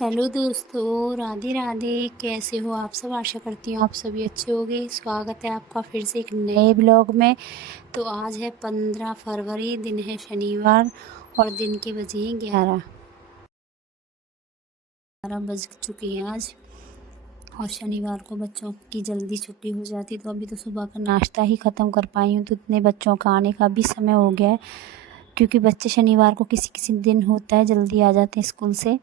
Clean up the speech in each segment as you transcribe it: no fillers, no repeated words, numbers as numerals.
Hello दोस्तों, राधे राधे। कैसे हो आप सब? आशा करती हूँ आप सभी अच्छे होंगे। स्वागत है आपका फिर से एक नए ब्लॉग में। तो आज है 15 फरवरी, दिन है शनिवार और दिन के बजे हैं 11 बज चुकी हैं आज। और शनिवार को बच्चों की जल्दी छुट्टी हो जाती, तो अभी तो सुबह का नाश्ता ही ख़त्म कर पाई हूँ। तो इतने बच्चों का आने का भी समय हो गया है, क्योंकि बच्चे शनिवार को किसी किसी दिन होता है जल्दी आ जाते हैं स्कूल से।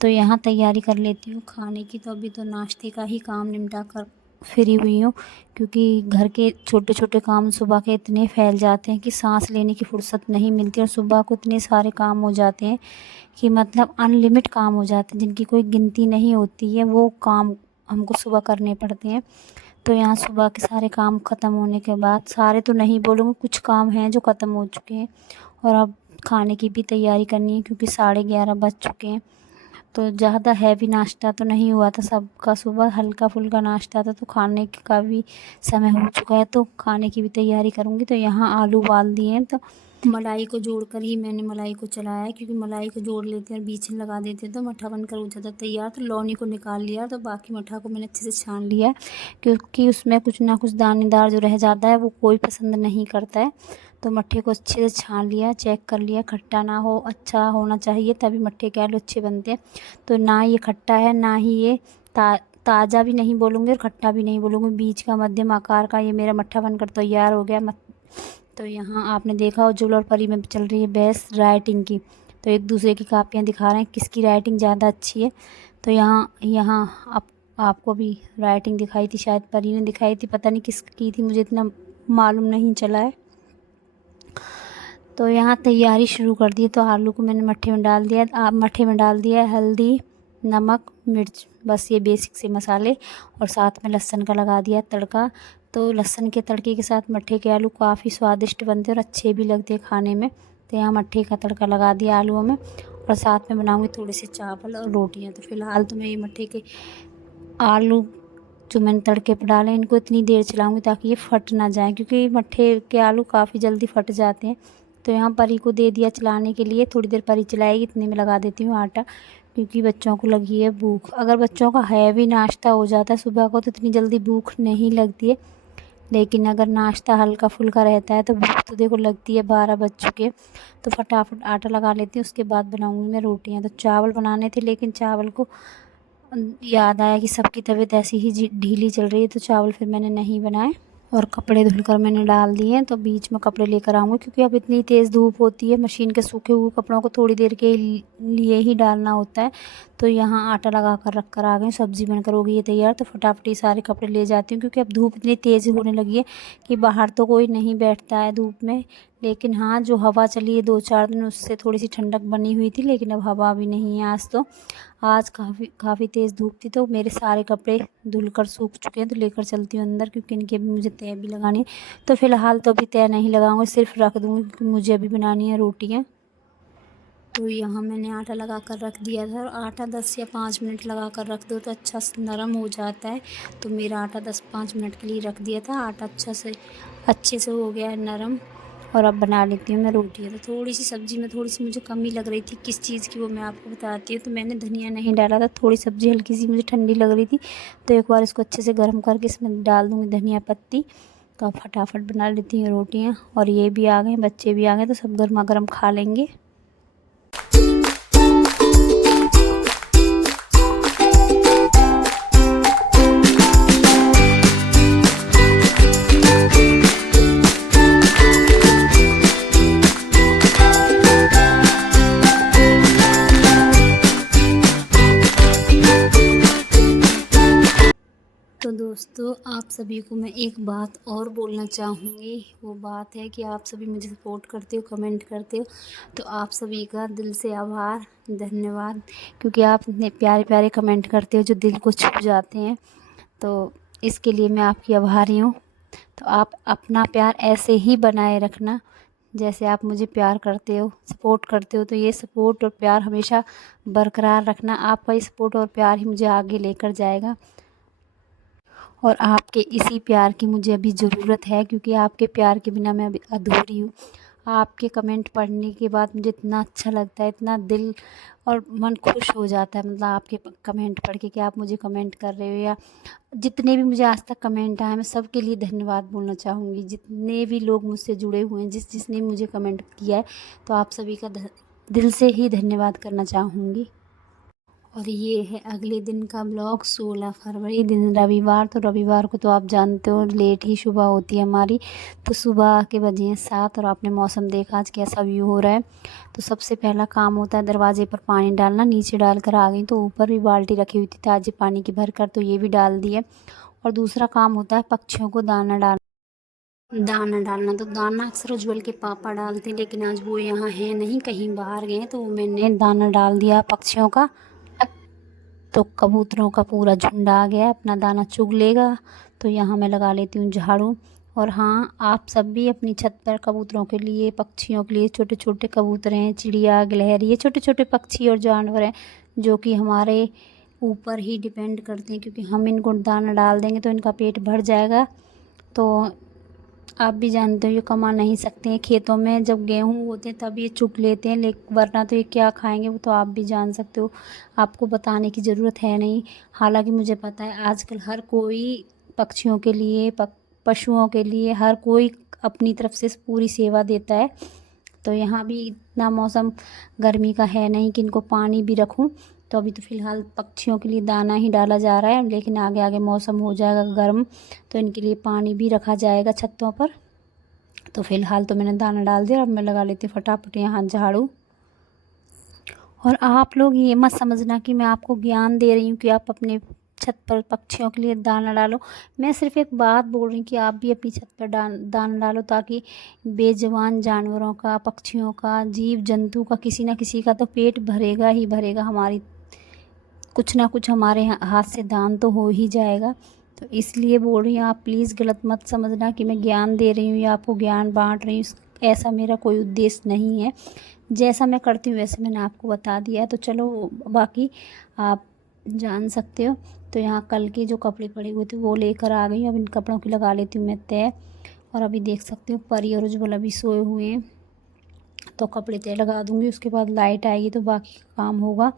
तो यहाँ तैयारी कर लेती हूँ खाने की। तो अभी तो नाश्ते का ही काम निपटा कर फ्री हुई हूँ, क्योंकि घर के छोटे छोटे काम सुबह के इतने फैल जाते हैं कि सांस लेने की फुर्सत नहीं मिलती। और सुबह को इतने सारे काम हो जाते हैं कि मतलब अनलिमिट काम हो जाते हैं, जिनकी कोई गिनती नहीं होती है। वो काम हमको सुबह करने पड़ते हैं। तो यहाँ सुबह के सारे काम ख़त्म होने के बाद, सारे तो नहीं बोलूँगी, कुछ काम हैं जो ख़त्म हो चुके हैं। और अब खाने की भी तैयारी करनी है, क्योंकि 11:30 बज चुके हैं। तो ज़्यादा हैवी नाश्ता तो नहीं हुआ था सबका, सुबह हल्का फुल्का नाश्ता था। तो खाने का भी समय हो चुका है, तो खाने की भी तैयारी करूँगी। तो यहाँ आलू उबाल दिए हैं, तो मलाई को जोड़कर ही मैंने मलाई को चलाया है, क्योंकि मलाई को जोड़ लेते हैं और बीच में लगा देते हैं तो मट्ठा बनकर हो जाता तैयार। तो लौनी को निकाल लिया, तो बाकी मट्ठा को मैंने अच्छे से छान लिया है, क्योंकि उसमें कुछ ना कुछ दानेदार जो रह जाता है वो कोई पसंद नहीं करता है। तो मट्ठे को अच्छे से छान लिया, चेक कर लिया, खट्टा ना हो, अच्छा होना चाहिए, तभी मट्ठे के आलू अच्छे बनते हैं। तो ना ये खट्टा है, ना ही ये ताज़ा भी नहीं बोलूँगी और खट्टा भी नहीं बोलूँगी, बीच का मध्यम आकार का ये मेरा मट्ठा बनकर तैयार हो गया। तो यहाँ आपने देखा उज्जवल और परी में चल रही है बहस राइटिंग की। तो एक दूसरे की कापियाँ दिखा रहे हैं किसकी राइटिंग ज़्यादा अच्छी है। तो यहाँ यहाँ आपको भी राइटिंग दिखाई थी, शायद परी ने दिखाई थी, पता नहीं किसकी थी, मुझे इतना मालूम नहीं चला है। तो यहाँ तैयारी शुरू कर दी। तो आलू को मैंने मट्ठे में डाल दिया, मट्ठे में डाल दिया हल्दी, नमक, मिर्च, बस ये बेसिक से मसाले, और साथ में लहसुन का लगा दिया तड़का। तो लहसुन के तड़के के साथ मट्ठे के आलू काफ़ी स्वादिष्ट बनते हैं और अच्छे भी लगते हैं खाने में। तो यहाँ मट्ठे का तड़का लगा दिया आलूओं में, और साथ में बनाऊँगी थोड़े से चावल और रोटियाँ। तो फ़िलहाल तो मैं ये मट्ठे के आलू जो मैंने तड़के पर डाले, इनको इतनी देर चलाऊँगी ताकि ये फट ना जाए, क्योंकि मट्ठे के आलू काफ़ी जल्दी फट जाते हैं। तो यहाँ परी को दे दिया चलाने के लिए, थोड़ी देर परी चलाएगी, इतने में लगा देती हूँ आटा, क्योंकि बच्चों को लगी है भूख। अगर बच्चों का हैवी नाश्ता हो जाता है सुबह को तो इतनी जल्दी भूख नहीं लगती है, लेकिन अगर नाश्ता हल्का फुल्का रहता है तो भूख तो देखो लगती है। 12 बज चुके, तो फटाफट आटा लगा लेती हूँ, उसके बाद बनाऊँगी मैं रोटियाँ। तो चावल बनाने थे, लेकिन चावल को याद आया कि सबकी तबीयत ऐसी ही ढीली चल रही है, तो चावल फिर मैंने नहीं बनाए। और कपड़े धुलकर मैंने डाल दिए हैं, तो बीच में कपड़े लेकर आऊँगी, क्योंकि अब इतनी तेज़ धूप होती है, मशीन के सूखे हुए कपड़ों को थोड़ी देर के लिए ही डालना होता है। तो यहाँ आटा लगा कर रख कर आ गई, सब्ज़ी बनकर हो गई है तैयार। तो फटाफट ये सारे कपड़े ले जाती हूँ, क्योंकि अब धूप इतनी तेज़ होने लगी है कि बाहर तो कोई नहीं बैठता है धूप में। लेकिन हाँ, जो हवा चली है 2-4 दिन, उससे थोड़ी सी ठंडक बनी हुई थी, लेकिन अब हवा भी नहीं है आज तो। आज काफ़ी तेज़ धूप थी। तो मेरे सारे कपड़े धुलकर सूख चुके हैं, तो लेकर चलती हूँ अंदर, क्योंकि इनकी अभी मुझे तह भी लगानी है। तो फ़िलहाल तो अभी तह नहीं लगाऊंगी, सिर्फ रख दूँगी, क्योंकि मुझे अभी बनानी है रोटियाँ। तो यहाँ मैंने आटा लगा कर रख दिया था, और आटा 10 या 5 मिनट लगा कर रख दो तो अच्छा नरम हो जाता है। तो मेरा आटा 10-5 मिनट के लिए रख दिया था, आटा अच्छे से हो गया है नरम। और अब बना लेती हूँ मैं रोटियाँ। तो थोड़ी सी सब्ज़ी में थोड़ी सी मुझे कमी लग रही थी, किस चीज़ की वो मैं आपको बताती हूँ। तो मैंने धनिया नहीं डाला था, थोड़ी सब्ज़ी हल्की सी मुझे ठंडी लग रही थी। तो एक बार इसको अच्छे से गर्म करके इसमें डाल दूँगी धनिया पत्ती। तो अब फटाफट बना लेती हूँ रोटियाँ। और ये भी आ गए, बच्चे भी आ गए, तो सब गर्मा गर्म खा लेंगे। तो दोस्तों, आप सभी को मैं एक बात और बोलना चाहूँगी। वो बात है कि आप सभी मुझे सपोर्ट करते हो, कमेंट करते हो, तो आप सभी का दिल से आभार, धन्यवाद। क्योंकि आप इतने प्यारे प्यारे कमेंट करते हो जो दिल को छू जाते हैं, तो इसके लिए मैं आपकी आभारी हूँ। तो आप अपना प्यार ऐसे ही बनाए रखना, जैसे आप मुझे प्यार करते हो, सपोर्ट करते हो। तो ये सपोर्ट और प्यार हमेशा बरकरार रखना। आपका ये सपोर्ट और प्यार ही मुझे आगे लेकर जाएगा, और आपके इसी प्यार की मुझे अभी ज़रूरत है, क्योंकि आपके प्यार के बिना मैं अभी अधूरी हूँ। आपके कमेंट पढ़ने के बाद मुझे इतना अच्छा लगता है, इतना दिल और मन खुश हो जाता है, मतलब आपके कमेंट पढ़ के कि आप मुझे कमेंट कर रहे हो, या जितने भी मुझे आज तक कमेंट आए मैं सबके लिए धन्यवाद बोलना चाहूँगी। जितने भी लोग मुझसे जुड़े हुए हैं, जिसने मुझे कमेंट किया है, तो आप सभी का दिल से ही धन्यवाद करना चाहूँगी। और ये है अगले दिन का ब्लॉग, 16 फरवरी दिन रविवार। तो रविवार को तो आप जानते हो लेट ही सुबह होती है हमारी, तो सुबह के बजे हैं 7 और आपने मौसम देखा आज कैसा व्यू हो रहा है। तो सबसे पहला काम होता है दरवाजे पर पानी डालना, नीचे डाल कर आ गई, तो ऊपर भी बाल्टी रखी हुई थी ताज़े पानी की भर कर, तो ये भी डाल दिए। और दूसरा काम होता है पक्षियों को दाना डालना। तो दाना अक्सर उज्जवल के पापा डालते हैं, लेकिन आज वो यहाँ है नहीं, कहीं बाहर गए, तो मैंने दाना डाल दिया पक्षियों का। तो कबूतरों का पूरा झुंड आ गया, अपना दाना चुग लेगा। तो यहाँ मैं लगा लेती हूँ झाड़ू। और हाँ, आप सब भी अपनी छत पर कबूतरों के लिए, पक्षियों के लिए, छोटे छोटे कबूतर हैं, चिड़िया, गिलहरी, ये छोटे छोटे पक्षी और जानवर हैं जो कि हमारे ऊपर ही डिपेंड करते हैं, क्योंकि हम इनको दाना डाल देंगे तो इनका पेट भर जाएगा। तो आप भी जानते हो ये कमा नहीं सकते हैं, खेतों में जब गेहूँ होते हैं तब ये चुग लेते हैं, लेकिन वरना तो ये क्या खाएंगे वो तो आप भी जान सकते हो, आपको बताने की ज़रूरत है नहीं। हालांकि मुझे पता है आजकल हर कोई पक्षियों के लिए, पशुओं के लिए हर कोई अपनी तरफ से पूरी सेवा देता है। तो यहाँ भी इतना मौसम गर्मी का है नहीं कि इनको पानी भी रखूँ। तो अभी तो फ़िलहाल पक्षियों के लिए दाना ही डाला जा रहा है, लेकिन आगे आगे मौसम हो जाएगा गर्म तो इनके लिए पानी भी रखा जाएगा छतों पर। तो फ़िलहाल तो मैंने दाना डाल दिया, अब मैं लगा लेती हूँ फटाफट यहाँ झाड़ू। और आप लोग ये मत समझना कि मैं आपको ज्ञान दे रही हूँ कि आप अपने छत पर पक्षियों के लिए दाना डालो। मैं सिर्फ़ एक बात बोल रही हूँ कि आप भी अपनी छत पर दाना डालो, ताकि बेजुबान जानवरों का, पक्षियों का, जीव जंतु का, किसी न किसी का तो पेट भरेगा ही भरेगा। हमारी कुछ ना कुछ हमारे हाथ से दान तो हो ही जाएगा। तो इसलिए बोल रही हूँ, आप प्लीज़ गलत मत समझना कि मैं ज्ञान दे रही हूँ या आपको ज्ञान बांट रही हूँ, ऐसा मेरा कोई उद्देश्य नहीं है। जैसा मैं करती हूँ वैसे मैंने आपको बता दिया है, तो चलो बाकी आप जान सकते हो। तो यहाँ कल के जो कपड़े पड़े हुए थे वो लेकर आ गई, अब इन कपड़ों की लगा लेती हूँ मैं तय। और अभी देख सकते हो परी और उज्जवल अभी सोए हुए हैं, तो कपड़े तय लगा दूँगी, उसके बाद लाइट आएगी तो बाकी काम होगा।